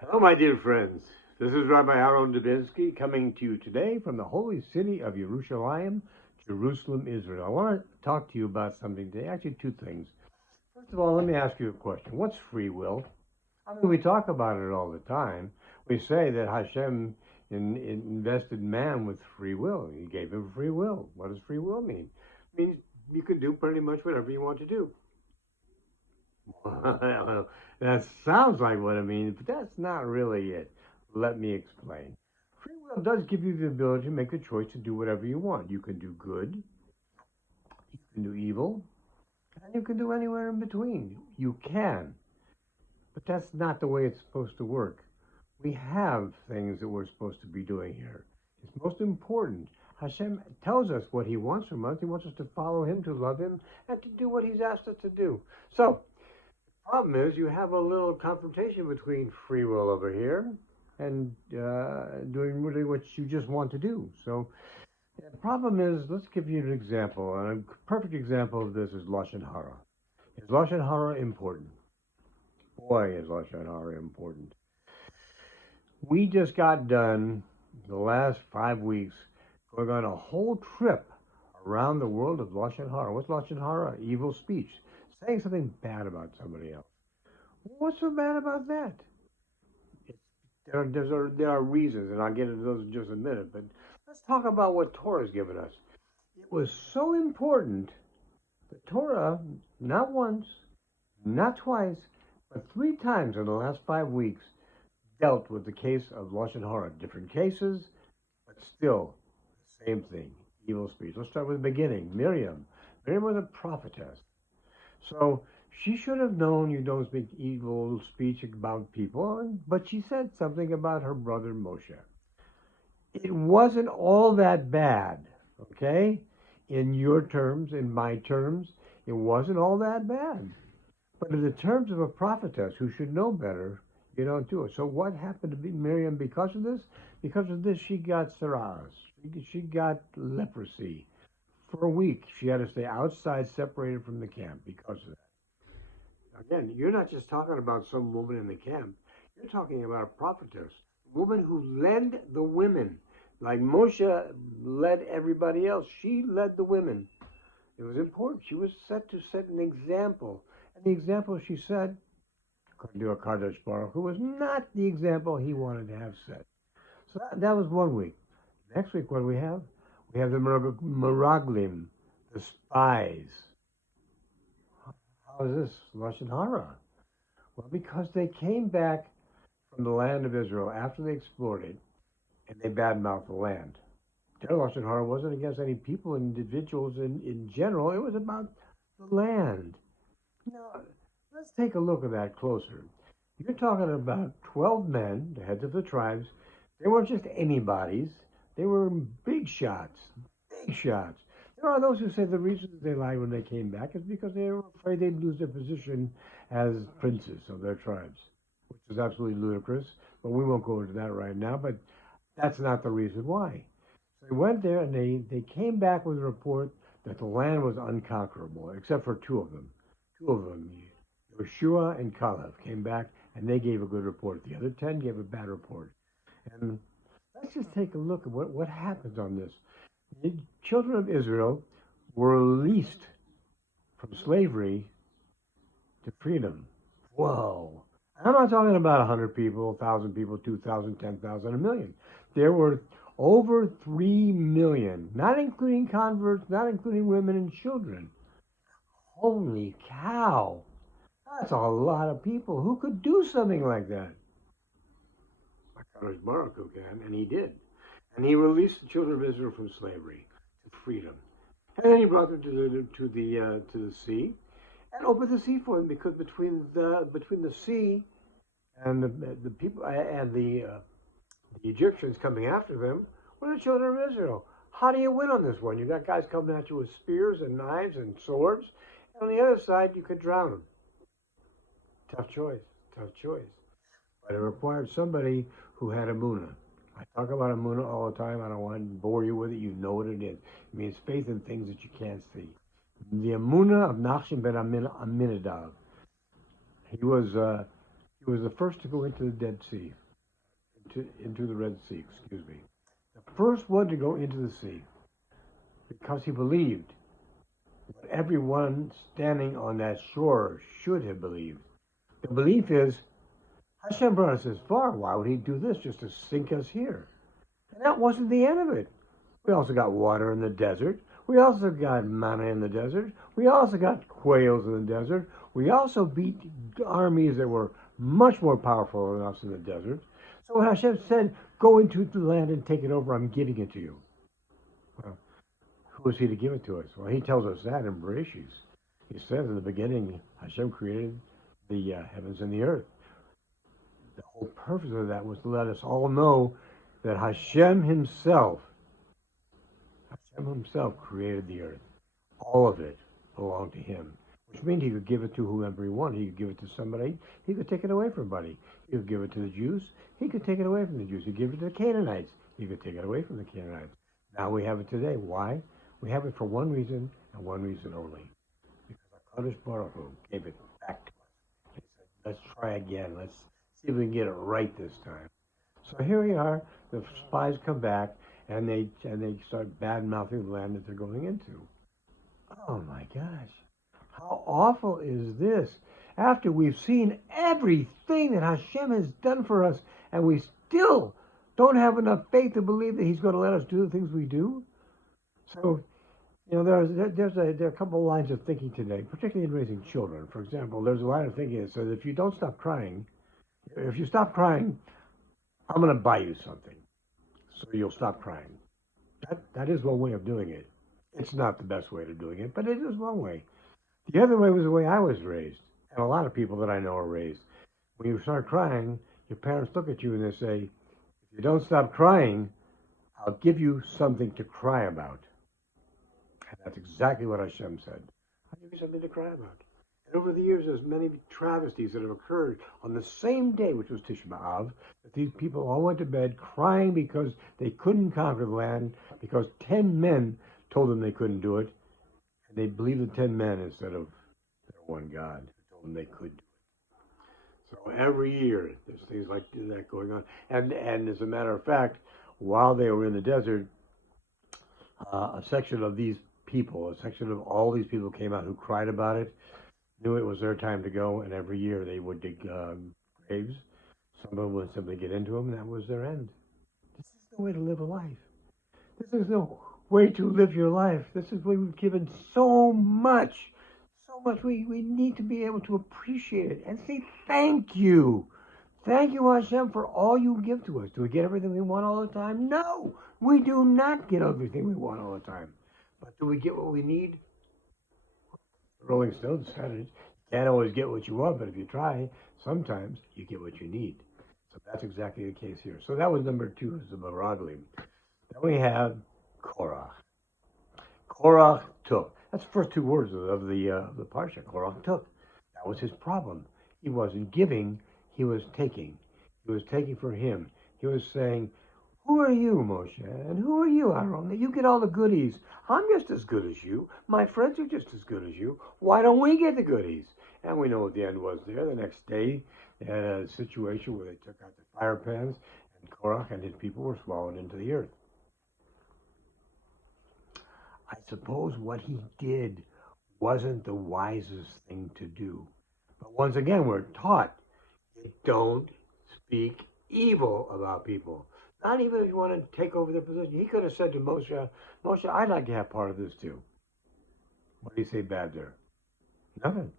Hello, my dear friends. This is Rabbi Aharon Dobinsky coming to you today from the holy city of Yerushalayim, Jerusalem, Israel. I want to talk to you about something today, actually two things. First of all, let me ask you a question. What's free will? I mean, we talk about it all the time. We say that Hashem invested man with free will. He gave him free will. What does free will mean? It means you can do pretty much whatever you want to do. Well, that sounds like what it means, but that's not really it. Let me explain. Free will does give you the ability to make a choice to do whatever you want. You can do good, you can do evil, and you can do anywhere in between. You can, but that's not the way it's supposed to work. We have things that we're supposed to be doing here. It's most important. Hashem tells us what He wants from us. He wants us to follow Him, to love Him, and to do what He's asked us to do. So, problem is, you have a little confrontation between free will over here and doing really what you just want to do. So the problem is, let's give you an example. And a perfect example of this is lashon harah. Is lashon harah important? Boy, is lashon harah important. We just got done the last 5 weeks going on a whole trip around the world of lashon harah. What's lashon harah? Evil speech. Saying something bad about somebody else. What's so bad about that? There are reasons, and I'll get into those in just a minute, but let's talk about what Torah has given us. It was so important. The Torah, not once, not twice, but 3 times in the last 5 weeks, dealt with the case of lashon harah. Different cases, but still the same thing, evil speech. Let's start with the beginning. Miriam. Miriam was a prophetess. So she should have known you don't speak evil speech about people, but she said something about her brother Moshe. It wasn't all that bad, okay? In your terms, in my terms, it wasn't all that bad. But in the terms of a prophetess who should know better, you don't do it. So what happened to Miriam because of this? Because of this, she got saras. She got leprosy. For a week, she had to stay outside, separated from the camp because of that. Again, you're not just talking about some woman in the camp. You're talking about a prophetess, a woman who led the women. Like Moshe led everybody else, she led the women. It was important. She was set to set an example. And the example she set, according to Kadosh Baruch Hu, was not the example he wanted to have set. So that was 1 week. Next week, what do we have? We have the Meraglim, the spies. How is this lashon harah? Well, because they came back from the land of Israel after they explored it, and they badmouthed the land. Their lashon harah wasn't against any people, individuals in general. It was about the land. Now, let's take a look at that closer. You're talking about 12 men, the heads of the tribes. They weren't just anybody's. They were big shots, big shots. There are those who say the reason they lied when they came back is because they were afraid they'd lose their position as princes of their tribes, which is absolutely ludicrous. But we won't go into that right now. But that's not the reason why. So they went there and they came back with a report that the land was unconquerable, except for two of them. Two of them, Yeshua and Caleb, came back and they gave a good report. The other 10 gave a bad report. And let's just take a look at what happens on this. The children of Israel were released from slavery to freedom. Whoa. I'm not talking about 100 people, 1,000 people, 2,000, 10,000, a million. There were over 3 million, not including converts, not including women and children. Holy cow. That's a lot of people. Who could do something like that? Kadosh Baruch Hu can, and he did. And he released the children of Israel from slavery to freedom. And then he brought them to the sea and opened the sea for them, because between the sea and the people and the Egyptians coming after them were the children of Israel. How do you win on this one? You got guys coming at you with spears and knives and swords, and on the other side you could drown them. Tough choice, tough choice. But it required somebody who had emunah. I talk about emunah all the time. I don't want to bore you with it. You know what it is. It means faith in things that you can't see. The emunah of Nachshon ben Aminadab. He was He was the first to go into the Dead Sea, into the Red Sea, excuse me. The first one to go into the sea because he believed what everyone standing on that shore should have believed. The belief is, Hashem brought us this far. Why would he do this just to sink us here? And that wasn't the end of it. We also got water in the desert. We also got manna in the desert. We also got quails in the desert. We also beat armies that were much more powerful than us in the desert. So when Hashem said, go into the land and take it over, I'm giving it to you. Well, who is he to give it to us? Well, he tells us that in Bereshit. He says in the beginning, Hashem created the heavens and the earth. The whole purpose of that was to let us all know that Hashem himself created the earth. All of it belonged to him, which means he could give it to whoever he wanted. He could give it to somebody. He could take it away from somebody. He could give it to the Jews. He could take it away from the Jews. He could give it to the Canaanites. He could take it away from the Canaanites. Now we have it today. Why? We have it for one reason and one reason only. Because HaKadosh Baruch Hu gave it back to us. He said, let's try again. Let's see if we can get it right this time. So here we are. The spies come back, and they start bad-mouthing the land that they're going into. Oh, my gosh. How awful is this? After we've seen everything that Hashem has done for us, and we still don't have enough faith to believe that he's going to let us do the things we do? So, you know, there are a couple of lines of thinking today, particularly in raising children. For example, there's a line of thinking that says, if you don't stop crying, if you stop crying, I'm going to buy you something, so you'll stop crying. That is one way of doing it. It's not the best way of doing it, but it is one way. The other way was the way I was raised, and a lot of people that I know are raised. When you start crying, your parents look at you and they say, if you don't stop crying, I'll give you something to cry about. And that's exactly what Hashem said. I'll give you something to cry about. And over the years, there's many travesties that have occurred on the same day, which was Tisha B'Av, that these people all went to bed crying because they couldn't conquer the land, because 10 men told them they couldn't do it, and they believed the 10 men instead of their one God who told them they could do it. So every year, there's things like that going on. And as a matter of fact, while they were in the desert, a section of these people, a section of all these people came out who cried about it, knew it was their time to go, and every year they would dig graves. Some of them would simply get into them, and that was their end. This is the way to live a life. This is no way to live your life. This is where we've given so much. So much. We need to be able to appreciate it and say thank you. Thank you, Hashem, for all you give to us. Do we get everything we want all the time? No, we do not get everything we want all the time. But do we get what we need? Rolling Stones said it. You can't always get what you want, but if you try, sometimes you get what you need. So that's exactly the case here. So that was number 2, is the Meraglim. Then we have Korach. Korach took. That's the first 2 words of the parsha. Korach took. That was his problem. He wasn't giving, he was taking. He was taking for him. He was saying, who are you, Moshe? And who are you, Aharon? That you get all the goodies. I'm just as good as you. My friends are just as good as you. Why don't we get the goodies? And we know what the end was there. The next day, they had a situation where they took out the fire pans, and Korach and his people were swallowed into the earth. I suppose what he did wasn't the wisest thing to do. But once again, we're taught, you don't speak evil about people. Not even if you want to take over their position. He could have said to Moshe, Moshe, I'd like to have part of this too. What did he say bad there? Nothing.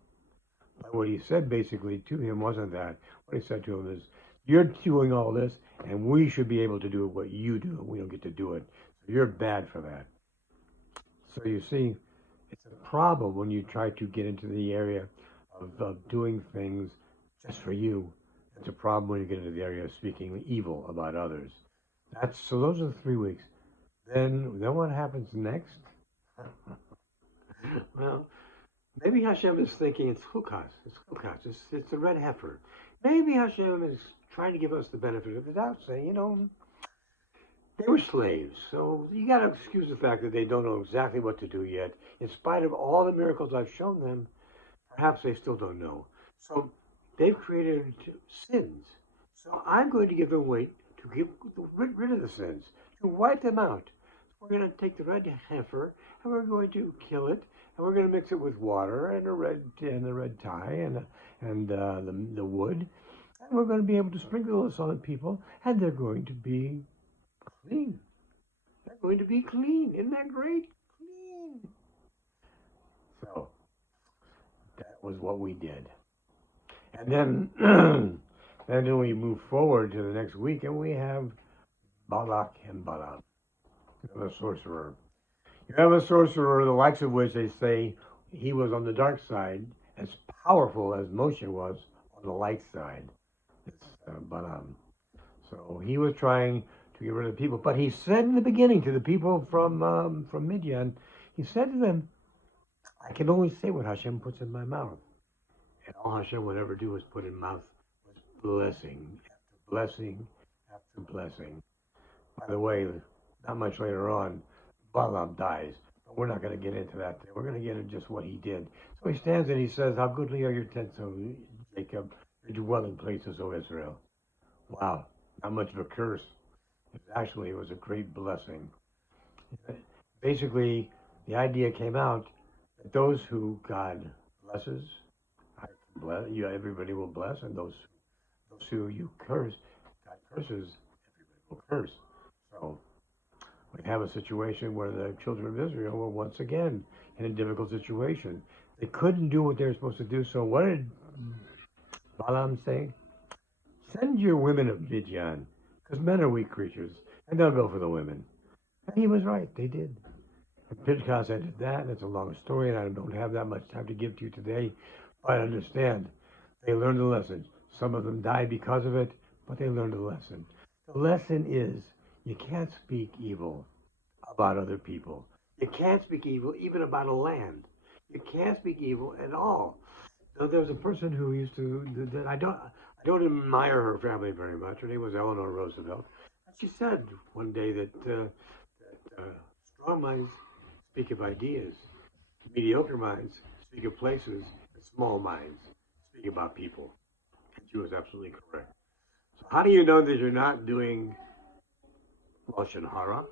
But what he said basically to him wasn't that. What he said to him is, you're doing all this, and we should be able to do what you do, and we don't get to do it. So you're bad for that. So you see, it's a problem when you try to get into the area of doing things just for you. It's a problem when you get into the area of speaking evil about others. So those are the 3 weeks. Then what happens next? Well, maybe Hashem is thinking it's chukas. It's a red heifer. Maybe Hashem is trying to give us the benefit of the doubt, saying, you know, they were slaves. So you got to excuse the fact that they don't know exactly what to do yet. In spite of all the miracles I've shown them, perhaps they still don't know. So they've created sins. So I'm going to give them weight to get rid of the sins, to wipe them out. We're going to take the red heifer and we're going to kill it, and we're going to mix it with water and the red tie and the wood, and we're going to be able to sprinkle this on the people, and they're going to be clean. They're going to be clean. Isn't that great? Clean. So that was what we did, and then then we move forward to the next week, and we have Balak and Balaam, the sorcerer. You have a sorcerer, the likes of which they say he was on the dark side, as powerful as Moshe was on the light side. It's Balaam. So he was trying to get rid of the people. But he said in the beginning to the people from Midian, he said to them, I can only say what Hashem puts in my mouth. And all Hashem would ever do was put in mouth was blessing after blessing after blessing. By the way, not much later on, Balaam dies. But we're not going to get into that. We're going to get into just what he did. So he stands and he says, how goodly are your tents, O Jacob, your dwelling places, O Israel. Wow, not much of a curse. Actually, it was a great blessing. Basically, the idea came out that those who God blesses, everybody will bless, and those who you curse, God curses, everybody will curse. So we have a situation where the children of Israel were once again in a difficult situation. They couldn't do what they were supposed to do. So what did Balaam say? Send your women of Midian, because men are weak creatures, and they'll go for the women. And he was right. They did. And Pinchas ended that, and it's a long story, and I don't have that much time to give to you today. But understand, they learned a lesson. Some of them died because of it, but they learned a lesson. The lesson is you can't speak evil about other people. You can't speak evil even about a land. You can't speak evil at all. So there was a person who used to, I don't admire her family very much. Her name was Eleanor Roosevelt. And she said one day that strong minds speak of ideas, mediocre minds speak of places, and small minds speak about people. And she was absolutely correct. So how do you know that you're not doing lashon harah?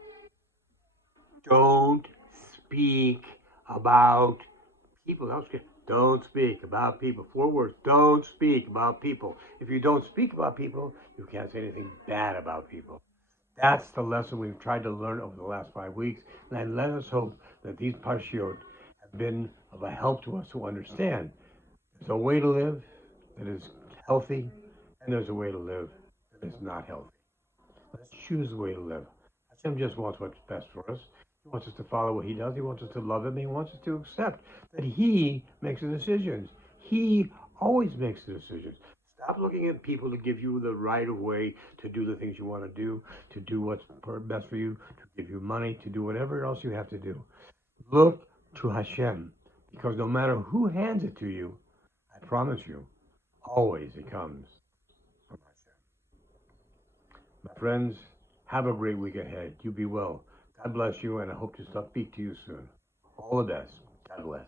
Don't speak about people. That was good. Don't speak about people. 4 words. Don't speak about people. If you don't speak about people, you can't say anything bad about people. That's the lesson we've tried to learn over the last 5 weeks. And let us hope that these parshiot have been of a help to us to understand there's a way to live that is healthy, and there's a way to live that is not healthy. Let's choose the way to live. Hashem just wants what's best for us. He wants us to follow what he does. He wants us to love him. He wants us to accept that he makes the decisions. He always makes the decisions. Stop looking at people to give you the right of way to do the things you want to do what's best for you, to give you money, to do whatever else you have to do. Look to Hashem, because no matter who hands it to you, I promise you, always it comes from Hashem. My friends, have a great week ahead. You be well. God bless you, and I hope to speak to you soon. All the best. God bless.